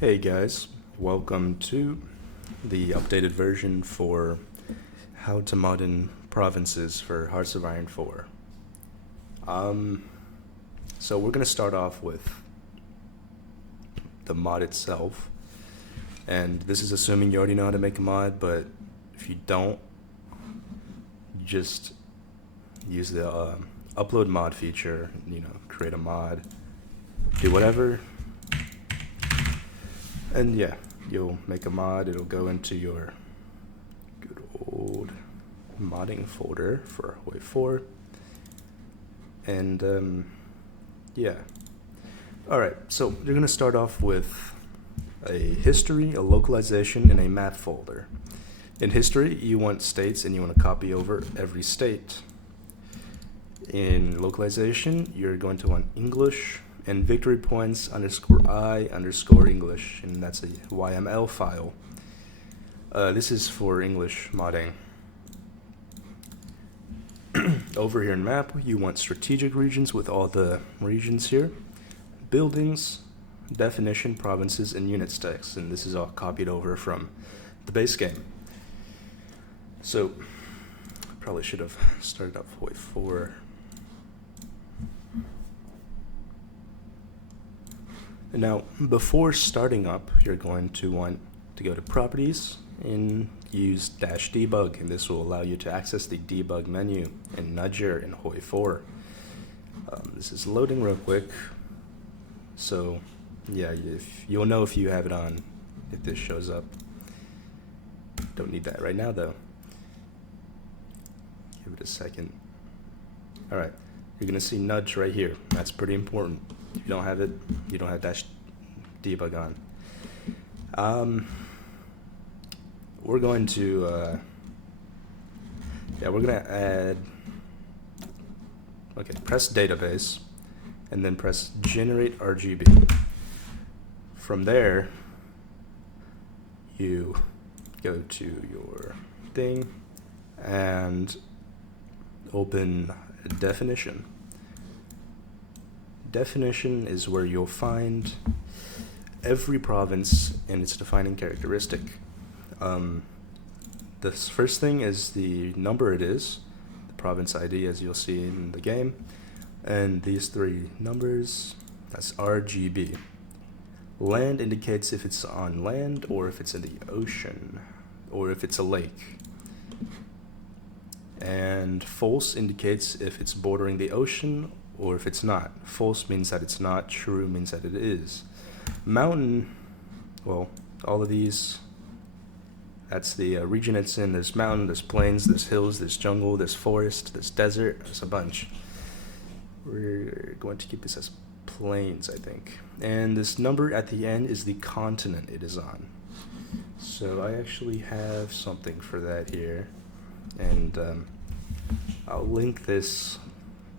Hey guys, welcome to the updated version for how to mod in provinces for Hearts of Iron 4. So we're going to start off with the mod itself, and this is assuming you already know how to make a mod, but if you don't, just use the upload mod feature, create a mod, do whatever. And yeah, you'll make a mod, it'll go into your good old modding folder for Hoi4. And yeah. Alright, so you're going to start off with a history, a localization, and a map folder. In history, you want states and you want to copy over every state. In localization, you're going to want English and victory points _I_English, and that's a YML file. This is for English modding. Over here in map, you want strategic regions with all the regions here, buildings, definition, provinces, and unit stacks, and this is all copied over from the base game. So, probably should have started up Hoi4. Now, before starting up, you're going to want to go to Properties and use -debug, and this will allow you to access the debug menu in Nudger in Hoi4. This is loading real quick, so yeah, you'll know if you have it on if this shows up. Don't need that right now though. Give it a second. Alright, you're gonna see nudge right here. That's pretty important. If you don't have it, you don't have -debug on. We're going to we're gonna add, press database and then press generate RGB. From there, you go to your thing and open definition. Definition is where you'll find every province and its defining characteristic. The first thing is the number it is, the province ID as you'll see in the game, and these three numbers, that's RGB. Land indicates if it's on land or if it's in the ocean or if it's a lake. And false indicates if it's bordering the ocean or if it's not. False means that it's not, true means that it is. Mountain, well, all of these, that's the region it's in. There's mountain, there's plains, there's hills, there's jungle, there's forest, there's desert, there's a bunch. We're going to keep this as plains, I think. And this number at the end is the continent it is on. So I actually have something for that here. And I'll link this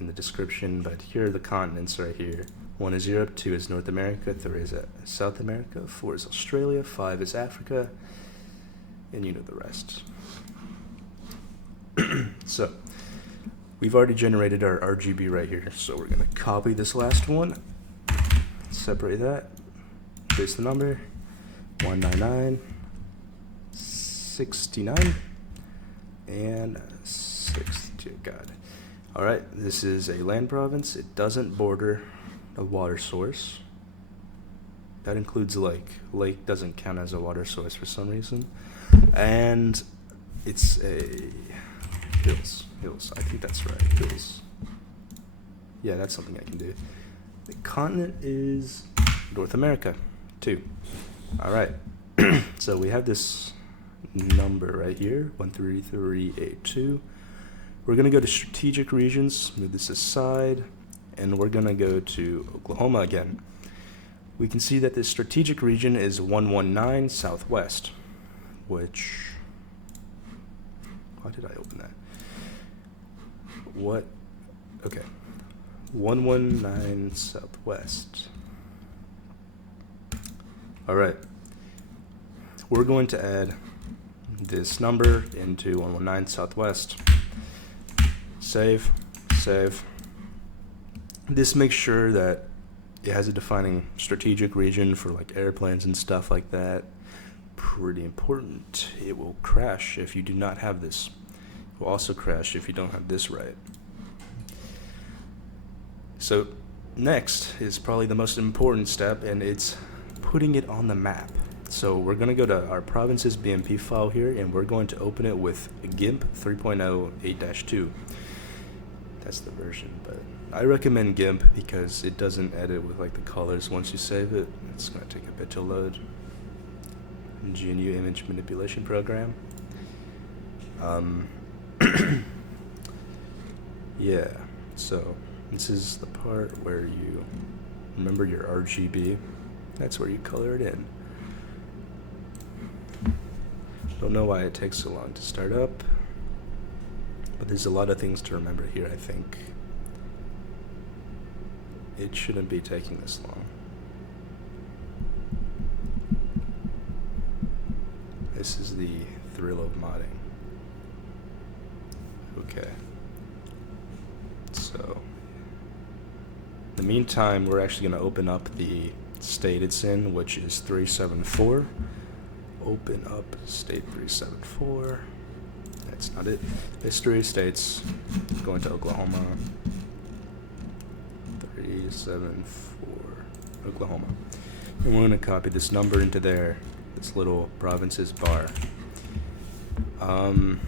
in the description, but here are the continents right here. 1 is Europe, 2 is North America, 3 is South America, 4 is Australia, 5 is Africa, and you know the rest. So, we've already generated our RGB right here, so we're going to copy this last one, separate that, paste the number, 199.69, and 62, God. Alright, this is a land province. It doesn't border a water source. That includes lake. Lake doesn't count as a water source for some reason. And it's a hills. I think that's right. Hills. Yeah, that's something I can do. The continent is North America, too. Alright, so we have this number right here, 13382. We're going to go to strategic regions, move this aside, and we're going to go to Oklahoma again. We can see that this strategic region is 119 Southwest, which, why did I open that? What? Okay, 119 Southwest. Alright, we're going to add this number into 119 Southwest. Save. This makes sure that it has a defining strategic region for like airplanes and stuff like that. Pretty important. It will crash if you do not have this. It will also crash if you don't have this right. So next is probably the most important step, and it's putting it on the map. So we're going to go to our provinces BMP file here, and we're going to open it with GIMP 3.0 8-2. That's the version, but I recommend GIMP because it doesn't edit with like the colors once you save it. It's going to take a bit to load. GNU image manipulation program. Yeah, so this is the part where you remember your RGB. That's where you color it in. Don't know why it takes so long to start up, but there's a lot of things to remember here, I think. It shouldn't be taking this long. This is the thrill of modding. Okay. So, in the meantime, we're actually going to open up the state it's in, which is 374. Open up state 374. That's not it. History states going to Oklahoma. 374 Oklahoma. And we're going to copy this number into there, this little provinces bar. And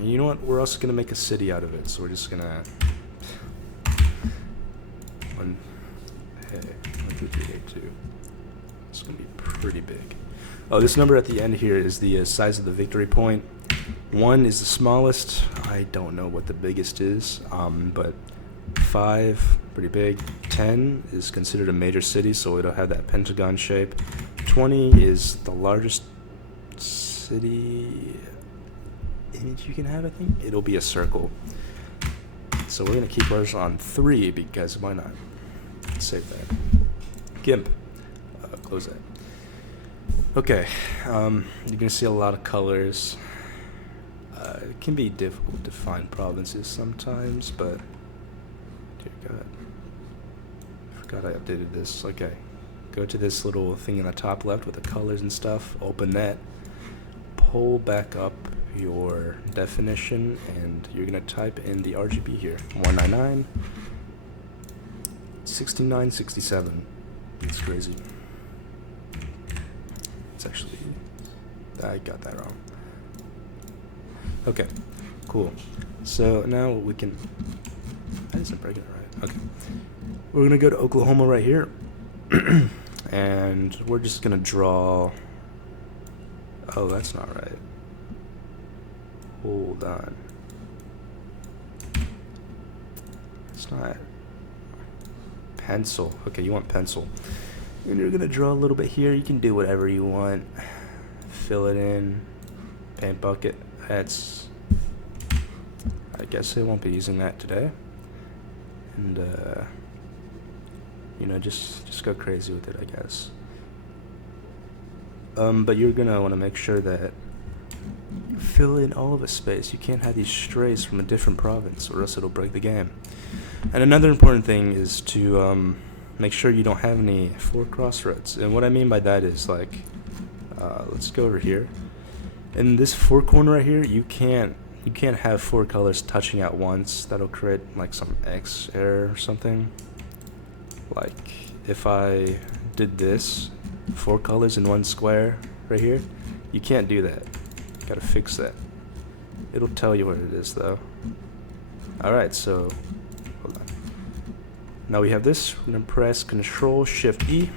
you know what? We're also going to make a city out of it. So we're just going to 1, 2, 3, 8, 2. It's going to be pretty big. Oh, this number at the end here is the size of the victory point. 1 is the smallest. I don't know what the biggest is, but 5, pretty big. 10 is considered a major city, so it'll have that pentagon shape. 20 is the largest city image you can have, I think. It'll be a circle. So we're going to keep ours on 3 because why not? Save that. GIMP. Close that. Okay, you're gonna see a lot of colors. It can be difficult to find provinces sometimes, but dear God, I forgot I updated this. Okay, go to this little thing in the top left with the colors and stuff. Open that. Pull back up your definition, and you're gonna type in the RGB here: 199, 6967. It's crazy. It's actually, I got that wrong. Okay, cool. So now we can, that isn't breaking it right. Okay. We're gonna go to Oklahoma right here. And we're just gonna draw, oh, that's not right. Hold on. It's not pencil. Okay, you want pencil. And you're gonna draw a little bit here. You can do whatever you want. Fill it in. Paint bucket. That's, I guess I won't be using that today. And you know, just go crazy with it, I guess. But you're gonna want to make sure that you fill in all of the space. You can't have these strays from a different province, or else it'll break the game. And another important thing is to make sure you don't have any 4 crossroads. And what I mean by that is, like, let's go over here. In this 4 corner right here, you can't have 4 colors touching at once. That'll create like some X error or something. Like if I did this, 4 colors in 1 square right here, you can't do that. Gotta fix that. It'll tell you what it is though. Alright, so hold on. Now we have this. We're gonna press Control-Shift-E.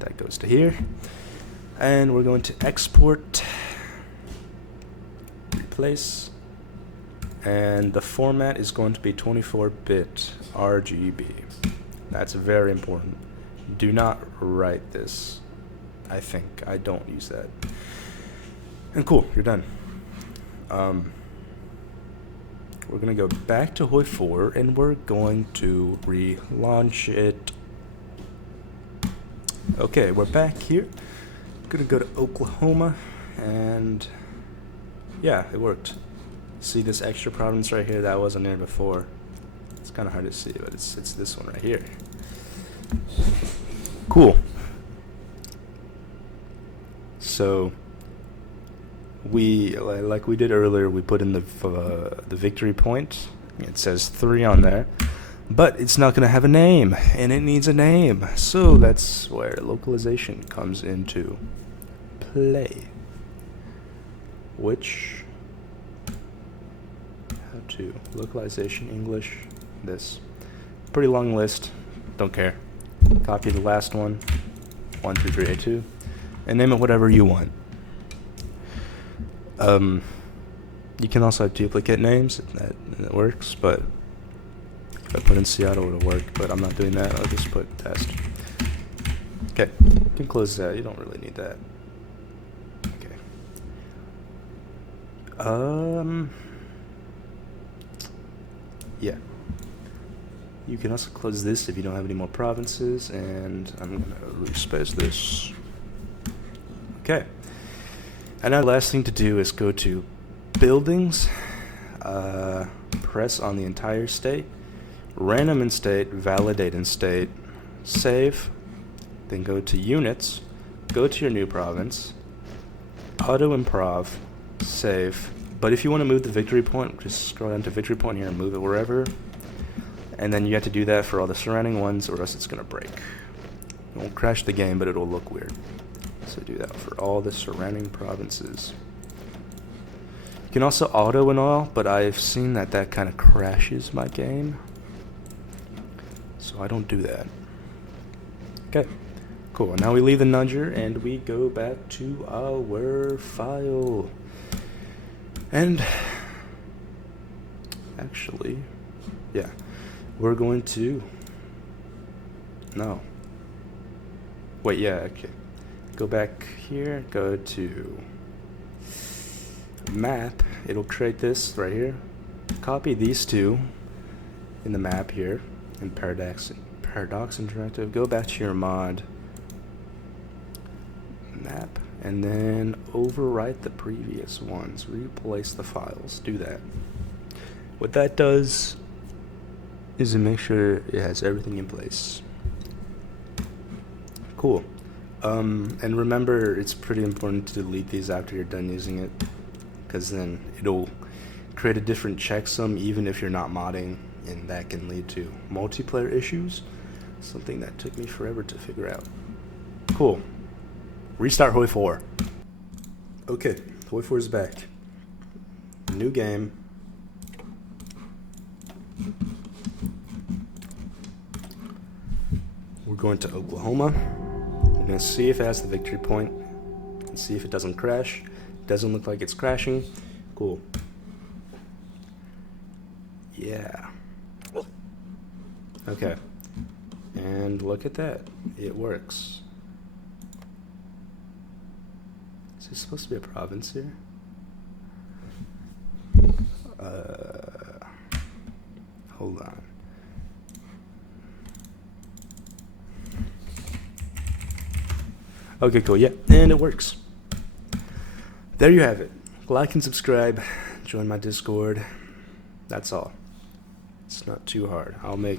That goes to here. And we're going to export, replace, and the format is going to be 24-bit RGB. That's very important. Do not write this. I think I don't use that. And cool, you're done. We're gonna go back to Hoi4 and we're going to relaunch it. Okay, we're back here. Gonna go to Oklahoma, and yeah, it worked. See this extra province right here that wasn't there before? It's kind of hard to see, but it's this one right here. Cool. So we, like we did earlier, we put in the victory point. It says 3 on there, but it's not going to have a name, and it needs a name. So that's where localization comes into play. Which, how to, localization, English, this. Pretty long list, don't care. Copy the last one, 123A2, and name it whatever you want. You can also have duplicate names, that works, but if I put in Seattle, it'll work, but I'm not doing that. I'll just put test. Okay, you can close that. You don't really need that. Okay. Yeah. You can also close this if you don't have any more provinces, and I'm going to respace this. Okay. And now the last thing to do is go to buildings, press on the entire state, random in state, validate in state, save, then go to units, go to your new province, auto improv, save. But if you want to move the victory point, just scroll down to victory point here and move it wherever. And then you have to do that for all the surrounding ones, or else it's going to break. It won't crash the game, but it'll look weird. So do that for all the surrounding provinces. You can also auto and all, but I've seen that kind of crashes my game. So I don't do that. Okay, cool. Now we leave the nudger and we go back to our file. And actually, yeah, we're going to, no. Wait, yeah, okay. Go back here, go to map. It'll create this right here. Copy these two in the map here in Paradox Interactive. Go back to your mod map and then overwrite the previous ones. Replace the files. Do that. What that does is to make sure it has everything in place. Cool. And remember, it's pretty important to delete these after you're done using it, because then it'll create a different checksum even if you're not modding, and that can lead to multiplayer issues, something that took me forever to figure out. Cool. Restart Hoi4. Okay, Hoi4 is back. New game. We're going to Oklahoma. We're going to see if it has the victory point and see if it doesn't crash. Doesn't look like it's crashing. Cool. Yeah. Okay. And look at that. It works. Is this supposed to be a province here? Hold on. Okay, cool. Yeah, and it works. There you have it. Like and subscribe. Join my Discord. That's all. It's not too hard. I'll make